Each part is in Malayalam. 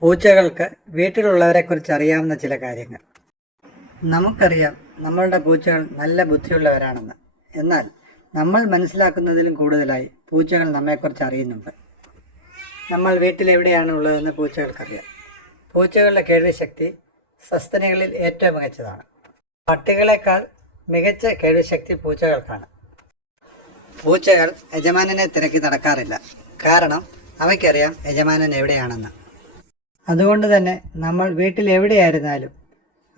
പൂച്ചകൾക്ക് വീട്ടിലുള്ളവരെക്കുറിച്ച് അറിയാവുന്ന ചില കാര്യങ്ങൾ. നമുക്കറിയാം നമ്മളുടെ പൂച്ചകൾ നല്ല ബുദ്ധിയുള്ളവരാണെന്ന്. എന്നാൽ നമ്മൾ മനസ്സിലാക്കുന്നതിലും കൂടുതലായി പൂച്ചകൾ നമ്മെക്കുറിച്ച് അറിയുന്നുണ്ട്. നമ്മൾ വീട്ടിൽ എവിടെയാണ് ഉള്ളതെന്ന് പൂച്ചകൾക്കറിയാം. പൂച്ചകളുടെ കേൾവി ശക്തി സസ്തനികളിൽ ഏറ്റവും മികച്ചതാണ്. പട്ടികളെക്കാൾ മികച്ച കേൾവി ശക്തി പൂച്ചകൾക്കാണ്. പൂച്ചകൾ യജമാനനെ തിരക്കി നടക്കാറില്ല. കാരണം അവയ്ക്കറിയാം യജമാനൻ എവിടെയാണെന്ന്. അതുകൊണ്ട് തന്നെ നമ്മൾ വീട്ടിൽ എവിടെയായിരുന്നാലും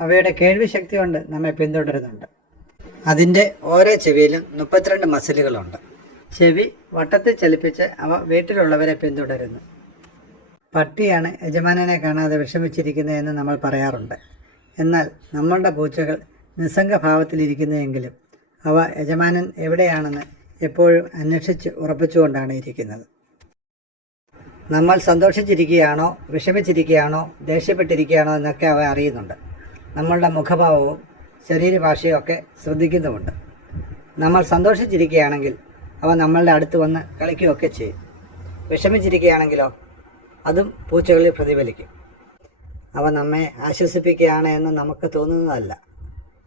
അവയുടെ കേൾവിശക്തി കൊണ്ട് നമ്മെ പിന്തുടരുന്നുണ്ട്. അതിന്റെ ഓരോ ചെവിയിലും മുപ്പത്തിരണ്ട് മസിലുകളുണ്ട്. ചെവി വട്ടത്തിൽ ചലിപ്പിച്ച് അവ വീട്ടിലുള്ളവരെ പിന്തുടരുന്നു. പട്ടിയാണ് യജമാനനെ കാണാതെ വിഷമിച്ചിരിക്കുന്നത് എന്ന് നമ്മൾ പറയാറുണ്ട്. എന്നാൽ നമ്മളുടെ പൂച്ചകൾ നിസ്സംഗഭാവത്തിലിരിക്കുന്നതെങ്കിലും അവ യജമാനൻ എവിടെയാണെന്ന് എപ്പോഴും അന്വേഷിച്ച് ഉറപ്പിച്ചുകൊണ്ടാണ് ഇരിക്കുന്നത്. നമ്മൾ സന്തോഷിച്ചിരിക്കുകയാണോ വിഷമിച്ചിരിക്കുകയാണോ ദേഷ്യപ്പെട്ടിരിക്കുകയാണോ എന്നൊക്കെ അവ അറിയുന്നുണ്ട്. നമ്മളുടെ മുഖഭാവവും ശരീരഭാഷയും ഒക്കെ ശ്രദ്ധിക്കുന്നുമുണ്ട്. നമ്മൾ സന്തോഷിച്ചിരിക്കുകയാണെങ്കിൽ അവ നമ്മളുടെ അടുത്ത് വന്ന് കളിക്കുകയൊക്കെ ചെയ്യും. വിഷമിച്ചിരിക്കുകയാണെങ്കിലോ അതും പൂച്ചകളിൽ പ്രതിഫലിക്കും. അവ നമ്മെ ആശ്വസിപ്പിക്കുകയാണ് എന്ന് നമുക്ക് തോന്നുന്നതല്ല.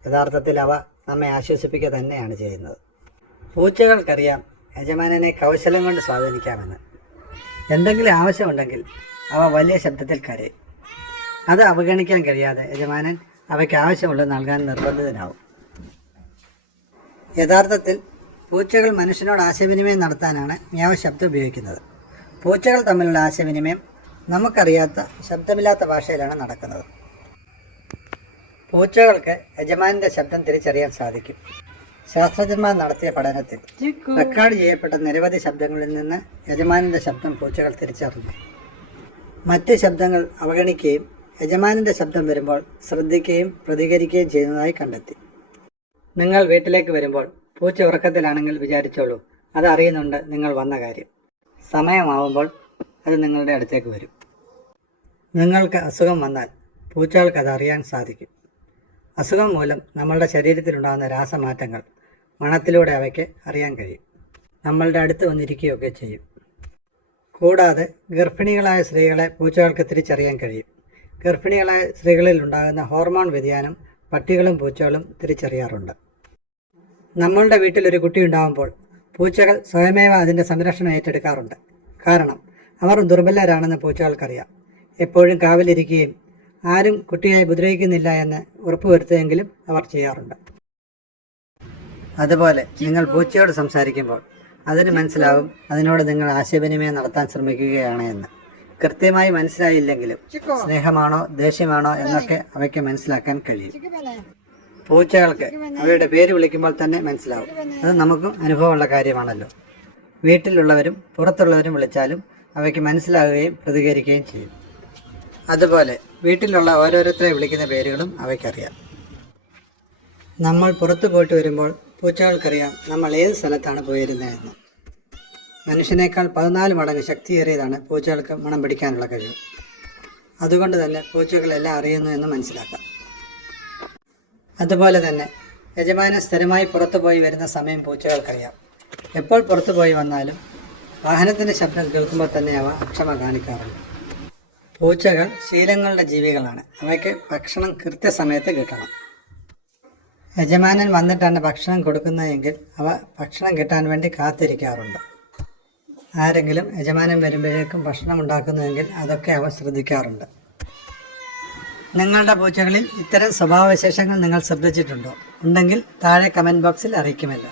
യഥാർത്ഥത്തിൽ അവ നമ്മെ ആശ്വസിപ്പിക്കുക തന്നെയാണ് ചെയ്യുന്നത്. പൂച്ചകൾക്കറിയാം യജമാനനെ കൗശലം കൊണ്ട് സ്വാധീനിക്കാമെന്ന്. എന്തെങ്കിലും ആവശ്യമുണ്ടെങ്കിൽ അവ വലിയ ശബ്ദത്തിൽ കരയും. അത് അവഗണിക്കാൻ കഴിയാതെ യജമാനൻ അവയ്ക്ക് ആവശ്യമുള്ളത് നൽകാൻ നിർബന്ധിതനാവും. യഥാർത്ഥത്തിൽ പൂച്ചകൾ മനുഷ്യനോട് ആശയവിനിമയം നടത്താനാണ് മ്യാവ് ശബ്ദം ഉപയോഗിക്കുന്നത്. പൂച്ചകൾ തമ്മിലുള്ള ആശയവിനിമയം നമുക്കറിയാത്ത ശബ്ദമില്ലാത്ത ഭാഷയിലാണ് നടക്കുന്നത്. പൂച്ചകൾക്ക് യജമാനിന്റെ ശബ്ദം തിരിച്ചറിയാൻ സാധിക്കും. ശാസ്ത്രജ്ഞന്മാർ നടത്തിയ പഠനത്തിൽ റെക്കോർഡ് ചെയ്യപ്പെട്ട നിരവധി ശബ്ദങ്ങളിൽ നിന്ന് യജമാനന്റെ ശബ്ദം പൂച്ചകൾ തിരിച്ചറിഞ്ഞു. മറ്റ് ശബ്ദങ്ങൾ അവഗണിക്കുകയും യജമാനന്റെ ശബ്ദം വരുമ്പോൾ ശ്രദ്ധിക്കുകയും പ്രതികരിക്കുകയും ചെയ്യുന്നതായി കണ്ടെത്തി. നിങ്ങൾ വീട്ടിലേക്ക് വരുമ്പോൾ പൂച്ച ഉറക്കത്തിലാണെങ്കിൽ വിചാരിച്ചോളൂ അത് അറിയുന്നുണ്ട് നിങ്ങൾ വന്ന കാര്യം. സമയമാവുമ്പോൾ അത് നിങ്ങളുടെ അടുത്തേക്ക് വരും. നിങ്ങൾക്ക് അസുഖം വന്നാൽ പൂച്ചകൾക്ക് അത് അറിയാൻ സാധിക്കും. അസുഖം മൂലം നമ്മളുടെ ശരീരത്തിലുണ്ടാകുന്ന രാസമാറ്റങ്ങൾ മണത്തിലൂടെ അവയ്ക്ക് അറിയാൻ കഴിയും. നമ്മളുടെ അടുത്ത് വന്നിരിക്കുകയൊക്കെ ചെയ്യും. കൂടാതെ ഗർഭിണികളായ സ്ത്രീകളെ പൂച്ചകൾക്ക് തിരിച്ചറിയാൻ കഴിയും. ഗർഭിണികളായ സ്ത്രീകളിൽ ഉണ്ടാകുന്ന ഹോർമോൺ വ്യതിയാനം പട്ടികളും പൂച്ചകളും തിരിച്ചറിയാറുണ്ട്. നമ്മളുടെ വീട്ടിൽ ഒരു കുട്ടി ഉണ്ടാകുമ്പോൾ പൂച്ചകൾ സ്വയമേവ അതിന്റെ സംരക്ഷണം ഏറ്റെടുക്കാറുണ്ട്. കാരണം അവർ ദുർബലരാണെന്ന് പൂച്ചകൾക്കറിയാം. എപ്പോഴും കാവലിരിക്കുകയും ആരും കുട്ടിയെ ഉപദ്രവിക്കുന്നില്ല എന്ന് ഉറപ്പുവരുത്തുമെങ്കിലും അവർ ചെയ്യാറുണ്ട്. അതുപോലെ നിങ്ങൾ പൂച്ചയോട് സംസാരിക്കുമ്പോൾ അതിന് മനസ്സിലാവും അതിനോട് നിങ്ങൾ ആശയവിനിമയം നടത്താൻ ശ്രമിക്കുകയാണ് എന്ന്. കൃത്യമായി മനസ്സിലായില്ലെങ്കിലും സ്നേഹമാണോ ദേഷ്യമാണോ എന്നൊക്കെ അവയ്ക്ക് മനസ്സിലാക്കാൻ കഴിയും. പൂച്ചകൾക്ക് അവയുടെ പേര് വിളിക്കുമ്പോൾ തന്നെ മനസ്സിലാവും. അത് നമുക്കും അനുഭവമുള്ള കാര്യമാണല്ലോ. വീട്ടിലുള്ളവരും പുറത്തുള്ളവരും വിളിച്ചാലും അവയ്ക്ക് മനസ്സിലാവുകയും പ്രതികരിക്കുകയും ചെയ്യും. അതുപോലെ വീട്ടിലുള്ള ഓരോരുത്തരെ വിളിക്കുന്ന പേരുകളും അവയ്ക്കറിയാം. നമ്മൾ പുറത്തു പോയിട്ട് വരുമ്പോൾ പൂച്ചകൾക്കറിയാം നമ്മൾ ഏത് സ്ഥലത്താണ് പോയിരുന്നതെന്ന്. മനുഷ്യനേക്കാൾ പതിനാല് മടങ്ങ് ശക്തിയേറിയതാണ് പൂച്ചകൾക്ക് മണം പിടിക്കാനുള്ള കഴിവ്. അതുകൊണ്ട് തന്നെ പൂച്ചകളെല്ലാം അറിയുന്നു എന്ന് മനസ്സിലാക്കാം. അതുപോലെ തന്നെ യജമാനൻ സ്ഥിരമായി പുറത്തു പോയി വരുന്ന സമയം പൂച്ചകൾക്കറിയാം. എപ്പോൾ പുറത്തു പോയി വന്നാലും വാഹനത്തിന്റെ ശബ്ദം കേൾക്കുമ്പോൾ തന്നെ അവ അക്ഷമ കാണിക്കാറുണ്ട്. പൂച്ചകൾ ശീലങ്ങളുടെ ജീവികളാണ്. അവയ്ക്ക് ഭക്ഷണം കൃത്യസമയത്ത് കിട്ടണം. യജമാനൻ വന്നിട്ടാണ് ഭക്ഷണം കൊടുക്കുന്നതെങ്കിൽ അവ ഭക്ഷണം കിട്ടാൻ വേണ്ടി കാത്തിരിക്കാറുണ്ട്. ആരെങ്കിലും യജമാനൻ വരുമ്പോഴേക്കും ഭക്ഷണം ഉണ്ടാക്കുന്നുവെങ്കിൽ അതൊക്കെ അവ ശ്രദ്ധിക്കാറുണ്ട്. നിങ്ങളുടെ പൂച്ചകളിൽ ഇത്തരം സ്വഭാവവിശേഷങ്ങൾ നിങ്ങൾ ശ്രദ്ധിച്ചിട്ടുണ്ടോ? ഉണ്ടെങ്കിൽ താഴെ കമന്റ് ബോക്സിൽ അറിയിക്കുമല്ലോ.